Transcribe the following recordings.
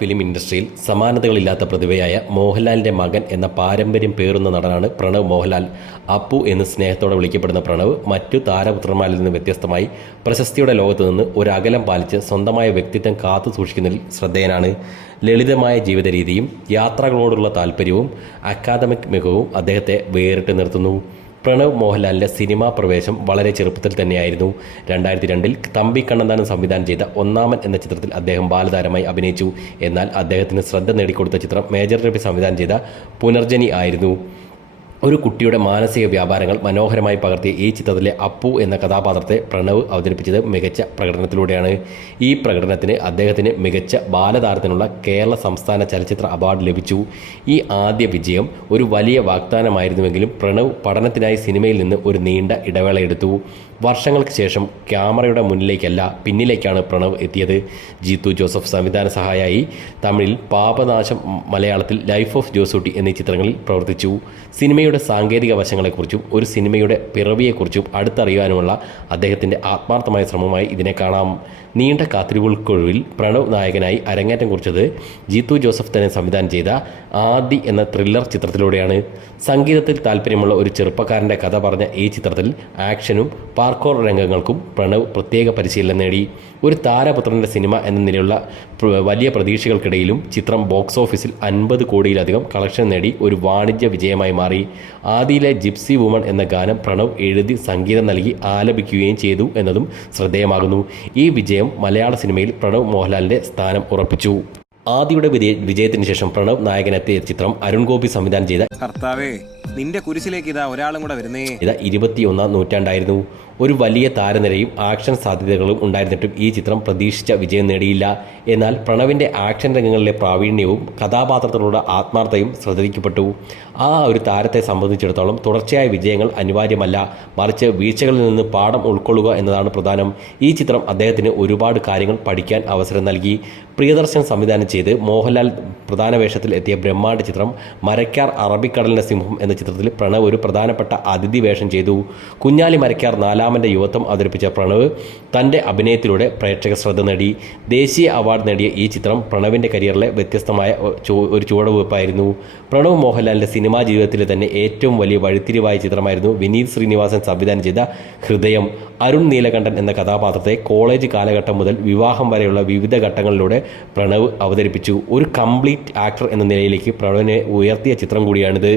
Film ഇൻഡസ്ട്രിയിൽ സമാനതകളില്ലാത്ത പ്രതിഭയായ മോഹൻലാലിന്റെ മകൻ എന്ന പാരമ്പര്യം പേറുന്ന നടനാണ് പ്രണവ് മോഹൻലാൽ. അപ്പു എന്ന് സ്നേഹത്തോടെ വിളിക്കപ്പെടുന്ന പ്രണവ് മറ്റു താരപുത്രന്മാരിൽ നിന്ന് വ്യത്യസ്തമായി പ്രശസ്തിയുടെ ലോകത്ത് നിന്ന് ഒരു അകലം പാലിച്ച് സ്വന്തമായ വ്യക്തിത്വം കാത്തു സൂക്ഷിക്കുന്നതിൽ ശ്രദ്ധേയനാണ്. ലളിതമായ ജീവിത രീതിയും യാത്രകളോടുള്ള താല്പര്യവും അക്കാദമിക് മികവും അദ്ദേഹത്തെ വേറിട്ട് നിർത്തുന്നു. പ്രണവ് മോഹൻലാലിന്റെ സിനിമാ പ്രവേശം വളരെ ചെറുപ്പത്തിൽ തന്നെയായിരുന്നു. രണ്ടായിരത്തി രണ്ടിൽ തമ്പി കണ്ണന്താനം സംവിധാനം ചെയ്ത ഒന്നാമൻ എന്ന ചിത്രത്തിൽ അദ്ദേഹം ബാലതാരമായി അഭിനയിച്ചു. എന്നാൽ അദ്ദേഹത്തിന് ശ്രദ്ധ നേടിക്കൊടുത്ത ചിത്രം മേജർ രവി സംവിധാനം ചെയ്ത പുനർജനി ആയിരുന്നു. ഒരു കുട്ടിയുടെ മാനസിക വ്യാപാരങ്ങൾ മനോഹരമായി പകർത്തിയ ഈ ചിത്രത്തിലെ അപ്പു എന്ന കഥാപാത്രത്തെ പ്രണവ് അവതരിപ്പിച്ചത് മികച്ച പ്രകടനത്തിലൂടെയാണ്. ഈ പ്രകടനത്തിന് അദ്ദേഹത്തിന് മികച്ച ബാലതാരത്തിനുള്ള കേരള സംസ്ഥാന ചലച്ചിത്ര അവാർഡ് ലഭിച്ചു. ഈ ആദ്യ വിജയം ഒരു വലിയ വാഗ്ദാനമായിരുന്നുവെങ്കിലും പ്രണവ് പഠനത്തിനായി സിനിമയിൽ നിന്ന് ഒരു നീണ്ട ഇടവേള എടുത്തു വർഷങ്ങൾക്ക് ശേഷം ക്യാമറയുടെ മുന്നിലേക്കല്ല പിന്നിലേക്കാണ് പ്രണവ് എത്തിയത്. ജീത്തു ജോസഫ് സംവിധാന സഹായിയായി തമിഴിൽ പാപനാശം മലയാളത്തിൽ ലൈഫ് ഓഫ് ജോസൂട്ടി എന്നീ ചിത്രങ്ങളിൽ പ്രവർത്തിച്ചു. സിനിമയുടെ സാങ്കേതിക വശങ്ങളെക്കുറിച്ചും ഒരു സിനിമയുടെ പിറവിയെക്കുറിച്ചും അടുത്തറിയുവാനുമുള്ള അദ്ദേഹത്തിന്റെ ആത്മാർത്ഥമായ ശ്രമമായി ഇതിനെ കാണാം. നീണ്ട കാത്തിരിവുൾക്കൊഴിവിൽ പ്രണവ് നായകനായി അരങ്ങേറ്റം കുറിച്ചത് ജീത്തു ജോസഫ് തന്നെ സംവിധാനം ചെയ്ത ആദി എന്ന ത്രില്ലർ ചിത്രത്തിലൂടെയാണ്. സംഗീതത്തിൽ താല്പര്യമുള്ള ഒരു ചെറുപ്പക്കാരന്റെ കഥ പറഞ്ഞ ഈ ചിത്രത്തിൽ ആക്ഷനും പാർക്കോർ രംഗങ്ങൾക്കും പ്രണവ് പ്രത്യേക പരിശീലനം നേടി. ഒരു താരപുത്രന്റെ സിനിമ എന്ന നിലയുള്ള വലിയ പ്രതീക്ഷകൾക്കിടയിലും ചിത്രം ബോക്സ് ഓഫീസിൽ അൻപത് കോടിയിലധികം കളക്ഷൻ നേടി ഒരു വാണിജ്യ വിജയമായി മാറി. ആദിയിലെ ജിപ്സി വുമൺ എന്ന ഗാനം പ്രണവ് എഴുതി സംഗീതം നൽകി ആലപിക്കുകയും ചെയ്തു എന്നതും ശ്രദ്ധേയമാകുന്നു. ഈ വിജയം മലയാള സിനിമയിൽ പ്രണവ് മോഹൻലാലിന്റെ സ്ഥാനം ഉറപ്പിച്ചു. ആദിയുടെ വിജയ വിജയത്തിന് ശേഷം പ്രണവ് നായകനെത്തിയ ചിത്രം അരുൺ ഗോപി സംവിധാനം ചെയ്ത കർത്താവേ നിന്റെ കുരിശിലേക്ക് ഇതാ ഒരാളും കൂടെ വരുന്നേ. ഇതാ ഇരുപത്തിയൊന്നാം നൂറ്റാണ്ടായിരുന്നു. ഒരു വലിയ താരനിരയും ആക്ഷൻ സാധ്യതകളും ഉണ്ടായിരുന്നിട്ടും ഈ ചിത്രം പ്രതീക്ഷിച്ച വിജയം നേടിയില്ല. എന്നാൽ പ്രണവിന്റെ ആക്ഷൻ രംഗങ്ങളിലെ പ്രാവീണ്യവും കഥാപാത്രത്തിലുള്ള ആത്മാർത്ഥയും ശ്രദ്ധിക്കപ്പെട്ടു ആ ഒരു താരത്തെ സംബന്ധിച്ചിടത്തോളം തുടർച്ചയായ വിജയങ്ങൾ അനിവാര്യമല്ല. മറിച്ച് വീഴ്ചകളിൽ നിന്ന് പാഠം ഉൾക്കൊള്ളുക എന്നതാണ് പ്രധാനം. ഈ ചിത്രം അദ്ദേഹത്തിന് ഒരുപാട് കാര്യങ്ങൾ പഠിക്കാൻ അവസരം നൽകി. പ്രിയദർശൻ സംവിധാനം ചെയ്ത് മോഹൻലാൽ പ്രധാന വേഷത്തിൽ എത്തിയ ബ്രഹ്മാണ്ഡ ചിത്രം മരക്കാർ അറബിക്കടലിന്റെ സിംഹം എന്ന ചിത്രത്തിൽ പ്രണവ് ഒരു പ്രധാനപ്പെട്ട അതിഥി വേഷം ചെയ്തു. കുഞ്ഞാലി മരക്കാർ നാലാമന്റെ യുവത്വം അവതരിപ്പിച്ച പ്രണവ് തന്റെ അഭിനയത്തിലൂടെ പ്രേക്ഷക ശ്രദ്ധ നേടി. ദേശീയ അവാർഡ് നേടിയ ഈ ചിത്രം പ്രണവിന്റെ കരിയറിലെ വ്യത്യസ്തമായ ഒരു ചുവടുവയ്പ്പായിരുന്നു. പ്രണവ് മോഹൻലാലിന്റെ സിനിമാ ജീവിതത്തിലെ തന്നെ ഏറ്റവും വലിയ വഴിത്തിരിവായ ചിത്രമായിരുന്നു വിനീത് ശ്രീനിവാസൻ സംവിധാനം ചെയ്ത ഹൃദയം. അരുൺ നീലകണ്ഠൻ എന്ന കഥാപാത്രത്തെ കോളേജ് കാലഘട്ടം മുതൽ വിവാഹം വരെയുള്ള വിവിധ ഘട്ടങ്ങളിലൂടെ പ്രണവ് അവതരിപ്പിച്ചു. ഒരു കംപ്ലീറ്റ് ആക്ടർ എന്ന നിലയിലേക്ക് പ്രണവിനെ ഉയർത്തിയ ചിത്രം കൂടിയാണിത്.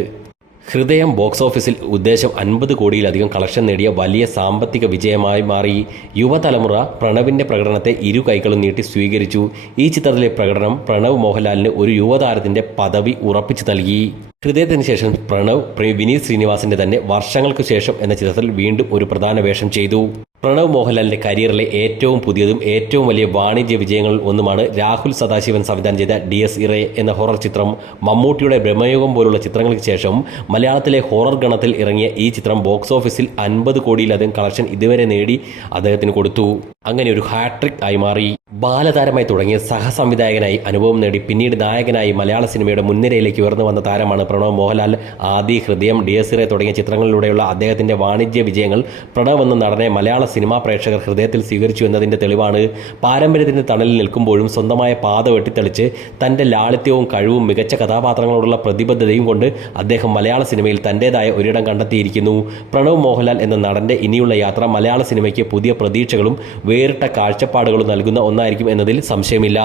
ഹൃദയം ബോക്സ് ഓഫീസിൽ ഉദ്ദേശം അൻപത് കോടിയിലധികം കളക്ഷൻ നേടിയ വലിയ സാമ്പത്തിക വിജയമായി മാറി. യുവതലമുറ പ്രണവിന്റെ പ്രകടനത്തെ ഇരു കൈകളും നീട്ടി സ്വീകരിച്ചു. ഈ ചിത്രത്തിലെ പ്രകടനം പ്രണവ് മോഹൻലാലിന് ഒരു യുവതാരത്തിന്റെ പദവി ഉറപ്പിച്ചു നൽകി. ഹൃദയത്തിന് ശേഷം പ്രണവ് പ്രി- വിനീത് ശ്രീനിവാസിന്റെ തന്നെ വർഷങ്ങൾക്ക് ശേഷം എന്ന ചിത്രത്തിൽ വീണ്ടും ഒരു പ്രധാന വേഷം ചെയ്തു. പ്രണവ് മോഹൻലാലിന്റെ കരിയറിലെ ഏറ്റവും പുതിയതും ഏറ്റവും വലിയ വാണിജ്യ വിജയങ്ങളിൽ ഒന്നുമാണ് രാഹുൽ സദാശിവൻ സംവിധാനം ചെയ്ത ഡി എസ് ഇറേ എന്ന ഹൊറർ ചിത്രം. മമ്മൂട്ടിയുടെ ബ്രഹ്മയോഗം പോലുള്ള ചിത്രങ്ങൾക്ക് ശേഷം മലയാളത്തിലെ ഹൊറർ ഗണത്തിൽ ഇറങ്ങിയ ഈ ചിത്രം ബോക്സ് ഓഫീസിൽ അൻപത് കോടിയിലധികം കളക്ഷൻ ഇതുവരെ നേടി അദ്ദേഹത്തിന് കൊടുത്തു. അങ്ങനെ ഒരു ഹാട്രിക് ആയി മാറി. ബാലതാരമായി തുടങ്ങിയ സഹസംവിധായകനായി അനുഭവം നേടി. പിന്നീട് നായകനായി മലയാള സിനിമയുടെ മുൻനിരയിലേക്ക് ഉയർന്നു വന്ന താരമാണ് പ്രണവ് മോഹൻലാൽ ആദി ഹൃദയം ഡി എസ് റേ തുടങ്ങിയ ചിത്രങ്ങളിലൂടെയുള്ള അദ്ദേഹത്തിന്റെ വാണിജ്യ വിജയങ്ങൾ പ്രണവ് എന്ന നടനെ മലയാള സിനിമാ പ്രേക്ഷകർ ഹൃദയത്തിൽ സ്വീകരിച്ചു എന്നതിന്റെ തെളിവാണ്. പാരമ്പര്യത്തിന്റെ തണലിൽ നിൽക്കുമ്പോഴും സ്വന്തമായ പാത വെട്ടിത്തെളിച്ച് തന്റെ ലാളിത്യവും കഴിവും മികച്ച കഥാപാത്രങ്ങളോടുള്ള പ്രതിബദ്ധതയും കൊണ്ട് അദ്ദേഹം മലയാള സിനിമയിൽ തന്റേതായ ഒരിടം കണ്ടെത്തിയിരിക്കുന്നു. പ്രണവ് മോഹൻലാൽ എന്ന നടന്റെ ഇനിയുള്ള യാത്ര മലയാള സിനിമയ്ക്ക് പുതിയ പ്രതീക്ഷകളും വേറിട്ട കാഴ്ചപ്പാടുകളും നൽകുന്ന ഒന്നായിരിക്കും എന്നതിൽ സംശയമില്ല.